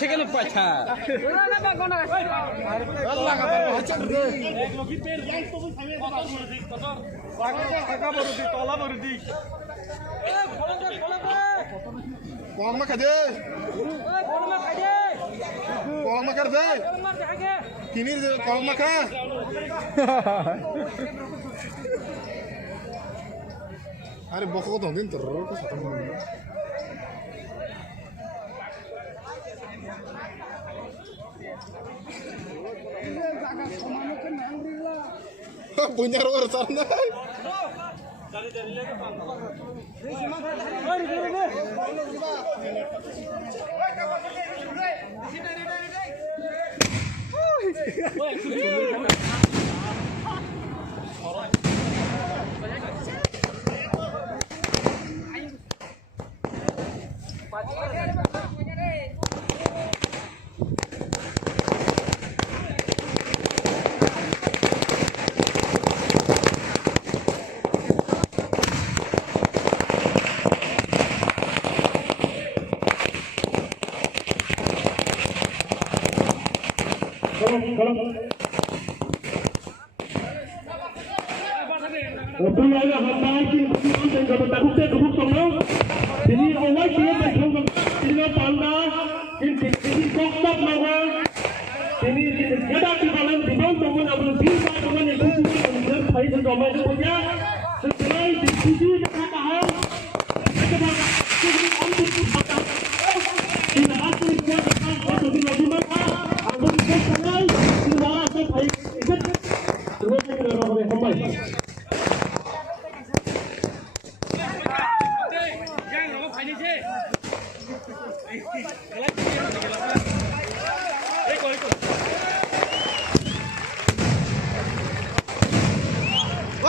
Second পাইছা কলমা খাই দে কলমা কর দে কিনির কলমা খা আরে বকো তো দিন তোর punya roar sana.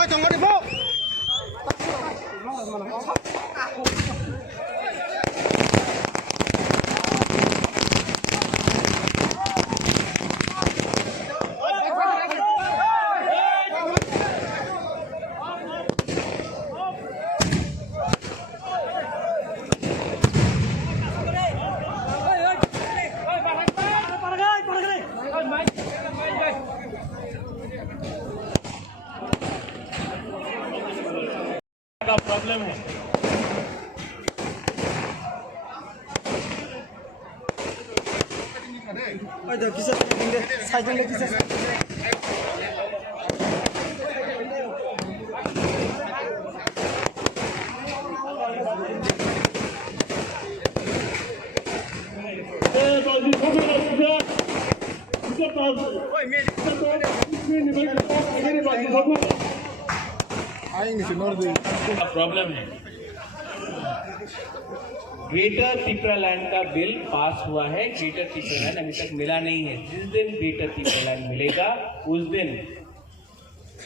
Oi, tunggu di bawah. का प्रॉब्लम है। प्रॉब्लम है। ग्रेटर तिपरालैंड का बिल पास हुआ है। ग्रेटर तिपरालैंड अभी तक मिला नहीं है। जिस दिन ग्रेटर तिपरालैंड मिलेगा उस दिन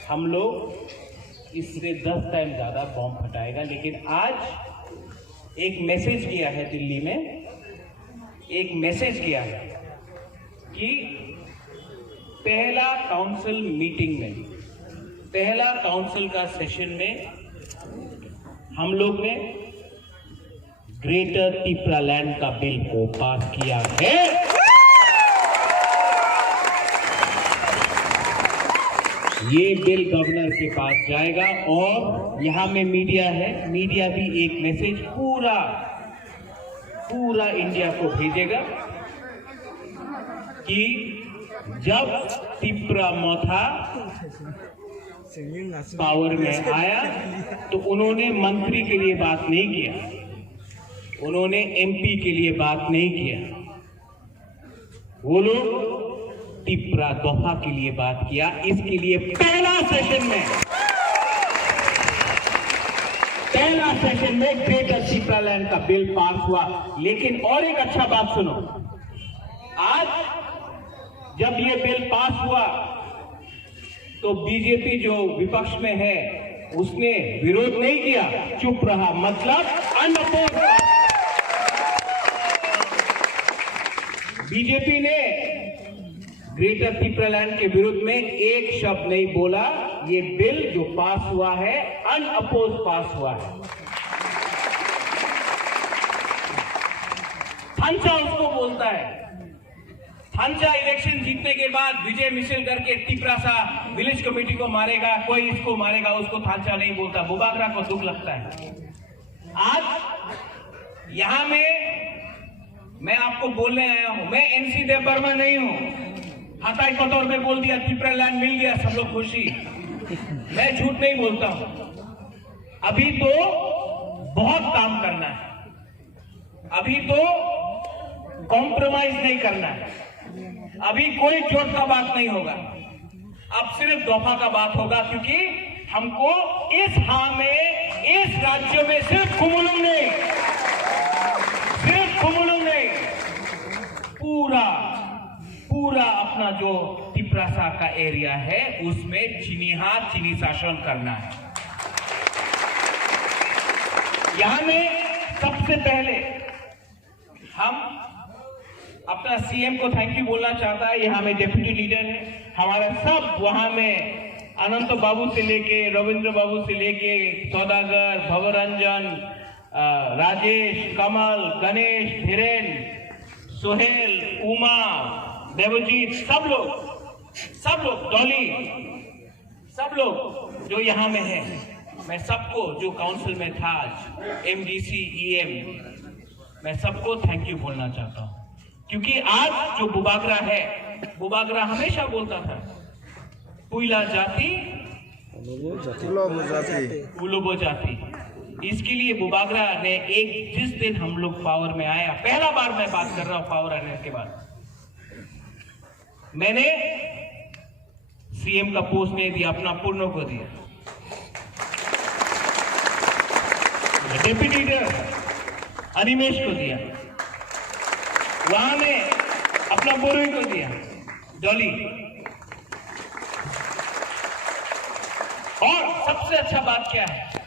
हम लोग इससे 10 टाइम ज्यादा बॉम्ब फटाएगा। लेकिन आज एक मैसेज किया है दिल्ली में, एक मैसेज किया है कि पहला काउंसिल मीटिंग में, पहला काउंसिल का सेशन में हम लोग ने ग्रेटर तिपरालैंड का बिल को पास किया है। ये बिल गवर्नर के पास जाएगा और यहां में मीडिया है, मीडिया भी एक मैसेज पूरा इंडिया को भेजेगा कि जब तिपरा मोथा पावर में आया तो उन्होंने मंत्री के लिए बात नहीं किया, उन्होंने एमपी के लिए बात नहीं किया, वो लोग तिपरा दोहा के लिए बात किया। इसके लिए पहला सेशन में ग्रेटर तिपरालैंड का बिल पास हुआ। लेकिन और एक अच्छा बात सुनो, आज जब ये बिल पास हुआ तो बीजेपी जो विपक्ष में है उसने विरोध नहीं किया, चुप रहा, मतलब अनअपोज्ड। बीजेपी ने ग्रेटर तिपरालैंड के विरुद्ध में एक शब्द नहीं बोला। ये बिल जो पास हुआ है अनअपोज्ड पास हुआ है। थांचा उसको बोलता है। थांचा इलेक्शन जीतने के बाद विजय मिছিল करके तिपरासा विलेज कमेटी को मारेगा, कोई इसको मारेगा, उसको थांचा नहीं बोलता। बुबागरा को दुख लगता है। आज यहां में मैं आपको बोलने आया हूं, मैं एनसी देवबर्मा नहीं हूं। हाथाई कतौर में बोल दिया तिपरालैंड मिल गया, सब लोग खुशी। मैं झूठ नहीं बोलता हूं। अभी तो बहुत काम करना है, अभी तो कॉम्प्रोमाइज नहीं करना है, अभी कोई चोट का बात नहीं होगा, अब सिर्फ दफा का बात होगा। क्योंकि हमको इस इस राज्य में सिर्फ कुमुलुंग नहीं, पूरा अपना जो तिपरासा का एरिया है उसमें चीनी शासन करना है। यहां में सबसे पहले हम अपना सीएम को थैंक यू बोलना चाहता है। यहाँ में डिप्टी लीडर है हमारा, सब वहां में अनंत बाबू से लेके रविंद्र बाबू से लेके सौदागर, भवरंजन, राजेश, कमल, गणेश, धीरेन, सोहेल, उमा, देवजीत, सब लोग डॉली, सब लोग जो यहाँ में है, मैं सबको जो काउंसिल में था आज, एमडीसी, ईएम, मैं सबको थैंक यू बोलना चाहता हूँ। क्योंकि आज जो बुबागरा है, बुबागरा हमेशा बोलता था पुइला जाति उलोबो जाति। इसके लिए बुबागरा ने जिस दिन हम लोग पावर में आया, पहला बार मैं बात कर रहा हूं पावर आने के बाद, मैंने सीएम का पोस्ट नहीं दिया, अपना पूर्णो को दिया। डिप्टी लीडर अनिमेश को दिया, वहां में अपना बोरुई को दिया, डॉली। और सबसे अच्छा बात क्या है,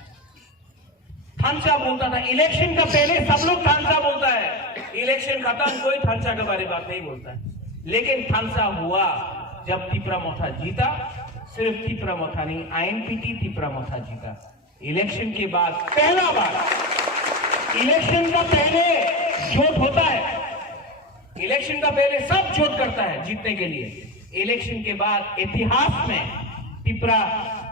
थानसा बोलता था इलेक्शन का पहले, सब लोग थानसा बोलता है, इलेक्शन खत्म कोई थानसा के बारे में बात नहीं बोलता है। लेकिन थानसा हुआ जब तीपरामोथा जीता, सिर्फ तीपरामोथा नहीं, आईएनपीटी तीपरामोथा जीता। इलेक्शन के बाद पहला बार, इलेक्शन का पहले वोट होता है, इलेक्शन का पहले सब वोट करता है जीतने के लिए। इलेक्शन के बाद इतिहास में,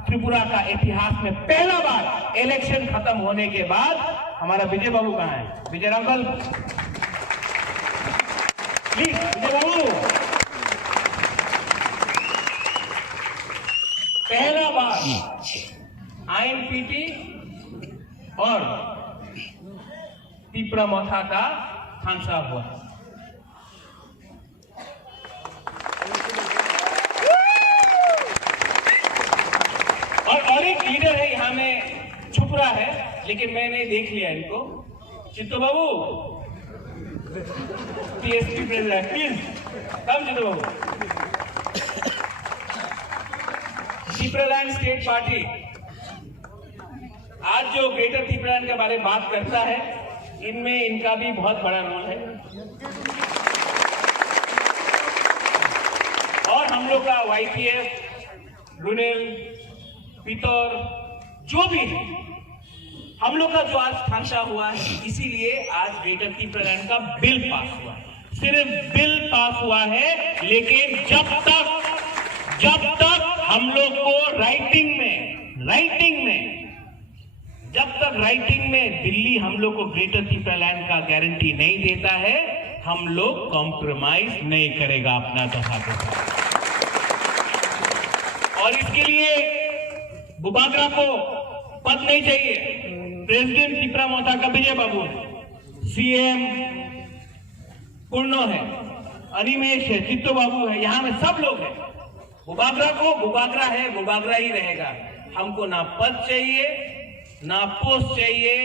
त्रिपुरा का इतिहास में पहला बार इलेक्शन खत्म होने के बाद, हमारा विजय बाबू कहां है? विजय अंकल प्लीज, विजय बाबू, पहला बार आईएनपीटी और तीपरामोथा का थानसा हुआ। और एक लीडर है यहाँ में, छुप रहा है, लेकिन मैंने देख लिया इनको। Chitto Babu, TSP president, please come Chitto Babu. Tipraland State Party आज जो ग्रेटर तीपरालैंड के बारे में बात करता है, इनमें इनका भी बहुत बड़ा रोल है। और हम लोग का वाईपीएफ, रुनेल, पितौर, जो भी है, हम लोग का जो आज थानसा हुआ है, इसीलिए आज ग्रेटर तीपरालैंड का बिल पास हुआ। सिर्फ बिल पास हुआ है, लेकिन जब तक हम लोग को राइटिंग में दिल्ली हम लोग को ग्रेटर तीपरालैंड का गारंटी नहीं देता है, हम लोग कॉम्प्रोमाइज नहीं करेगा अपना दफा के साथ। और इसके लिए बुबागरा को पद नहीं चाहिए, प्रेसिडेंट तीपरामोथा का विजय बाबू है, सीएम पूर्णो है, अनिमेश है, चित्तो बाबू है, यहाँ में सब लोग हैं। बुबागरा को बुबागरा है, बुबागरा ही रहेगा। हमको ना पद चाहिए, ना पोस्ट चाहिए,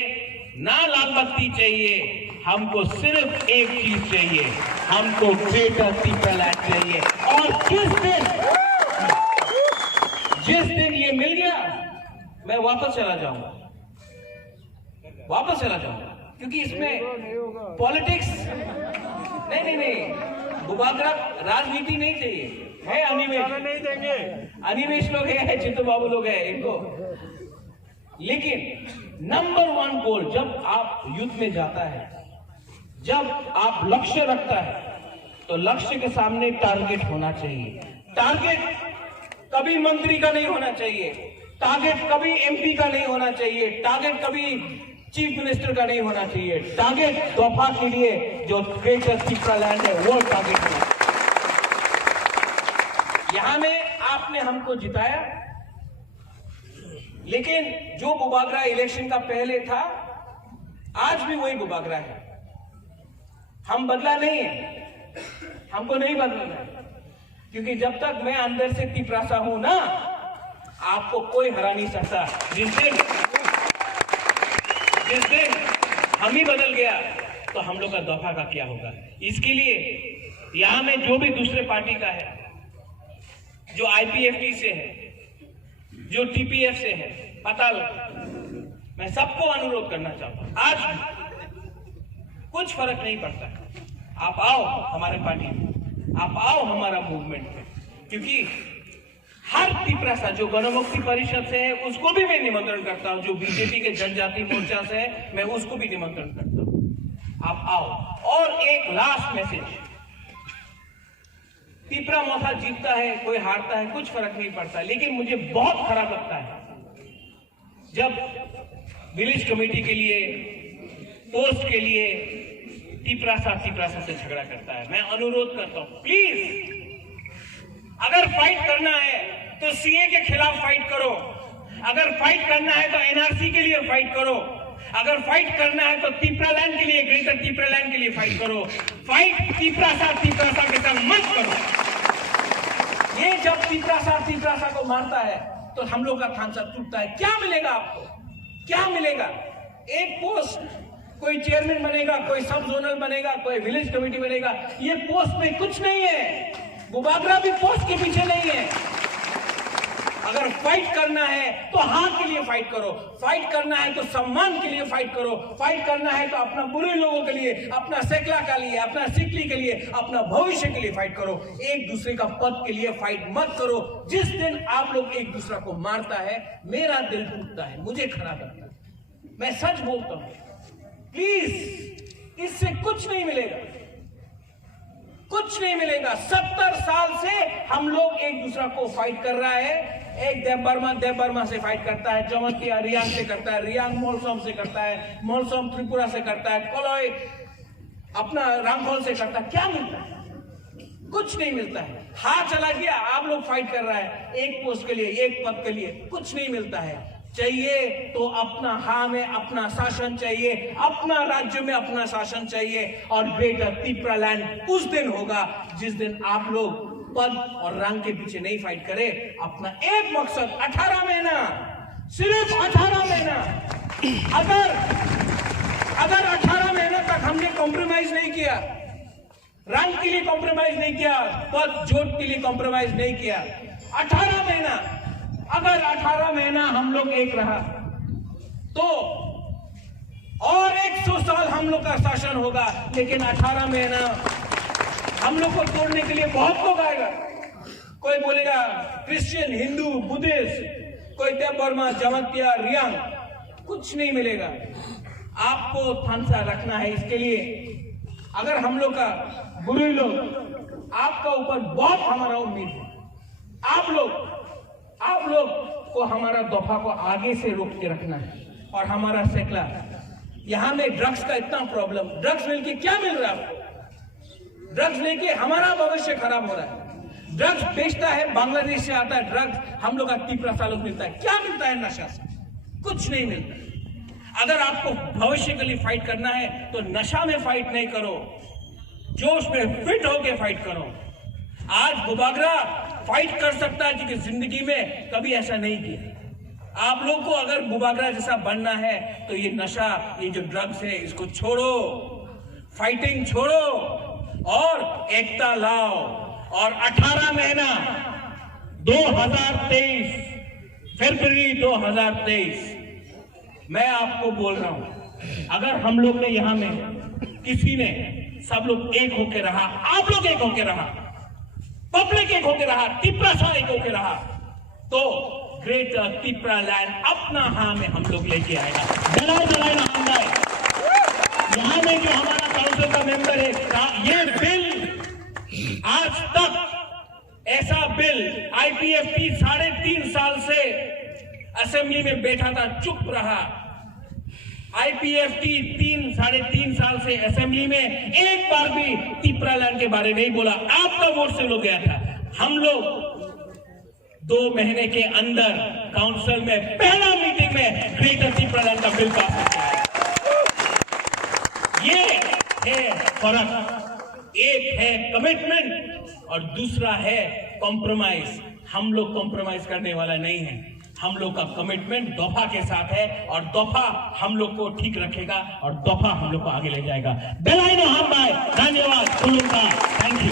ना लाल बत्ती चाहिए, हमको सिर्फ एक चीज चाहिए, हमको ग्रेटर तीपरालैंड चाहिए। और जिस दिन ये मिल गया, मैं वापस चला जाऊंगा, क्योंकि इसमें पॉलिटिक्स नहीं, बुबागरा राजनीति नहीं चाहिए। है अनिमेश नहीं देंगे, अनिमेश लोग है, चित्तो बाबू लोग है इनको। लेकिन नंबर 1 गोल जब आप युद्ध में जाता है, जब आप लक्ष्य रखता है, तो लक्ष्य के सामने टारगेट होना चाहिए। टारगेट कभी मंत्री का नहीं होना चाहिए, टारगेट कभी एमपी का नहीं होना चाहिए, टारगेट कभी चीफ मिनिस्टर का नहीं होना चाहिए। टारगेट तोहफा के लिए जो ग्रेटर तीपरालैंड है, वो टारगेट होना चाहिए। यहां में आपने हमको जिताया, लेकिन जो बुबागरा इलेक्शन का पहले था, आज भी वही बुबागरा है। हम बदला नहीं है, हमको नहीं बदलना है, क्योंकि जब तक मैं अंदर से तीपरासा हूं ना, आपको कोई हरा नहीं सकता। जिस दिन हम ही बदल गया, तो हम लोग का दफा का क्या होगा। इसके लिए यहां में जो भी दूसरे पार्टी का है, जो आईपीएफटी से है, जो टीपीएफ से है, पता लगा, मैं सबको अनुरोध करना चाहता हूं, आज कुछ फर्क नहीं पड़ता, आप आओ हमारे पार्टी में, आप आओ हमारा मूवमेंट में, क्योंकि हर तीपरासा जो गणमुक्ति परिषद से है, उसको भी मैं निमंत्रण करता हूं, जो बीजेपी के जनजाति मोर्चा से है, मैं उसको भी निमंत्रण करता हूं, आप आओ। और एक लास्ट मैसेज, तीपरामोथा जीतता है, कोई हारता है, कुछ फर्क नहीं पड़ता, लेकिन मुझे बहुत खराब लगता है जब विलेज कमेटी के लिए, पोस्ट के लिए तीपरासा से झगड़ा करता है। मैं अनुरोध करता हूं, प्लीज अगर फाइट करना है तो सीए के खिलाफ फाइट करो, अगर फाइट करना है तो एनआरसी के लिए फाइट करो, अगर फाइट करना है तो तीपरालैंड के लिए, ग्रेटर तीपरालैंड के लिए फाइट करो। फाइट तीपरासा के साथ मत करो। ये जब तीपरासा को मारता है तो हम लोग का थानसा टूटता है। क्या मिलेगा आपको, क्या मिलेगा? एक पोस्ट, कोई चेयरमैन बनेगा, कोई सब जोनल बनेगा, कोई विलेज कमेटी बनेगा, ये पोस्ट में कुछ नहीं है। बुबागरा भी पोस्ट के पीछे नहीं है। अगर फाइट करना है तो हक के लिए फाइट करो, फाइट करना है तो सम्मान के लिए फाइट करो, फाइट करना है तो अपना बुरे लोगों के लिए, अपना सेकला के लिए, अपना सिकली के लिए, अपना भविष्य के लिए फाइट करो। एक दूसरे का पद के लिए फाइट मत करो। जिस दिन आप लोग एक दूसरे को मारता है मेरा दिल टूटता है, मुझे खराब लगता है, मैं सच बोलता हूं। प्लीज, इससे कुछ नहीं मिलेगा, कुछ नहीं मिलेगा। 70 साल से हम लोग एक दूसरा को फाइट कर रहा है। एक देव बर्मा से फाइट करता है, जमतिया रियांग से करता है, रियांग मोलसोम से करता है, मोलसोम त्रिपुरा से करता है, कोलोई अपना रामखोल से करता है। क्या मिलता है? कुछ नहीं मिलता है। हाथ चला गया, आप लोग फाइट कर रहा है एक पोस्ट के लिए, एक पद के लिए, कुछ नहीं मिलता है। चाहिए तो अपना हाँ में अपना शासन चाहिए, अपना राज्य में अपना शासन चाहिए। और ग्रेटर त्रिपुरा लैंड उस दिन होगा जिस दिन आप लोग पद और रंग के पीछे नहीं फाइट करे। अपना एक मकसद 18 महीना, सिर्फ 18 महीना, अगर 18 महीने तक हमने कॉम्प्रोमाइज नहीं किया, रंग के लिए कॉम्प्रोमाइज नहीं किया, पद जोत के लिए कॉम्प्रोमाइज नहीं किया, 18 महीना, अगर 18 महीना हम लोग एक रहा तो और 100 साल हम लोग का शासन होगा। लेकिन 18 महीना हम लोग को तोड़ने के लिए बहुत लोग आएगा। कोई बोलेगा क्रिश्चियन, हिंदू, बुद्धिस्ट, कोई देव बर्मा, जमतिया, रियांग, कुछ नहीं मिलेगा। आपको थानसा रखना है। इसके लिए अगर हम लोग का बुरे लोग, आपका ऊपर बहुत हमारा उम्मीद है। आप लोग को हमारा दफा को आगे से रोक के रखना है। और हमारा सेकला, यहां में ड्रग्स का इतना प्रॉब्लम, ड्रग्स लेके क्या मिल रहा है? ड्रग्स लेके हमारा भविष्य खराब हो रहा है। ड्रग्स बेचता है, बांग्लादेश से आता है ड्रग्स, हम लोग का त्रिपुरा सालों मिलता है। क्या मिलता है नशा से? कुछ नहीं मिलता। अगर आपको भविष्य के लिए फाइट करना है तो नशा में फाइट नहीं करो, जोश में फिट होके फाइट करो। आज बुबागरा फाइट कर सकता है क्योंकि जिंदगी में कभी ऐसा नहीं किया। आप लोग को अगर बुबागरा जैसा बनना है तो ये नशा, ये जो ड्रग्स है, इसको छोड़ो, फाइटिंग छोड़ो और एकता लाओ। और 18 महीना 2023 फरवरी 2023 मैं आपको बोल रहा हूं, अगर हम लोग ने यहां में किसी ने, सब लोग एक होके रहा, आप लोग एक होके रहा, पब्लिक एक होके रहा, त्रिपुरा सा एक होके रहा, तो ग्रेटर त्रिपुरा लैंड अपना हाँ में हम लोग लेके आएगा। जलाए ना हम लाए। यहां में जो हमारा काउंसिल का मेंबर है, ये बिल आज तक ऐसा बिल IPFT 3.5 साल से असेंबली में बैठा था, चुप रहा। IPFT 3.5 साल से असेंबली में एक बार भी त्रिपुरा लैंड के बारे में नहीं बोला। आपका वोट से लोग गया था। हम लोग 2 महीने के अंदर काउंसिल में पहला मीटिंग में ग्रेटर त्रिपुरा लैंड का बिल पास किया है। ये है फर्क। एक है कमिटमेंट और दूसरा है कॉम्प्रोमाइज। हम लोग कॉम्प्रोमाइज करने वाला नहीं है। हम लोग का कमिटमेंट दफा के साथ है और दफा हम लोग को ठीक रखेगा और दफा हम लोग को आगे ले जाएगा। धन्यवाद। Thank you.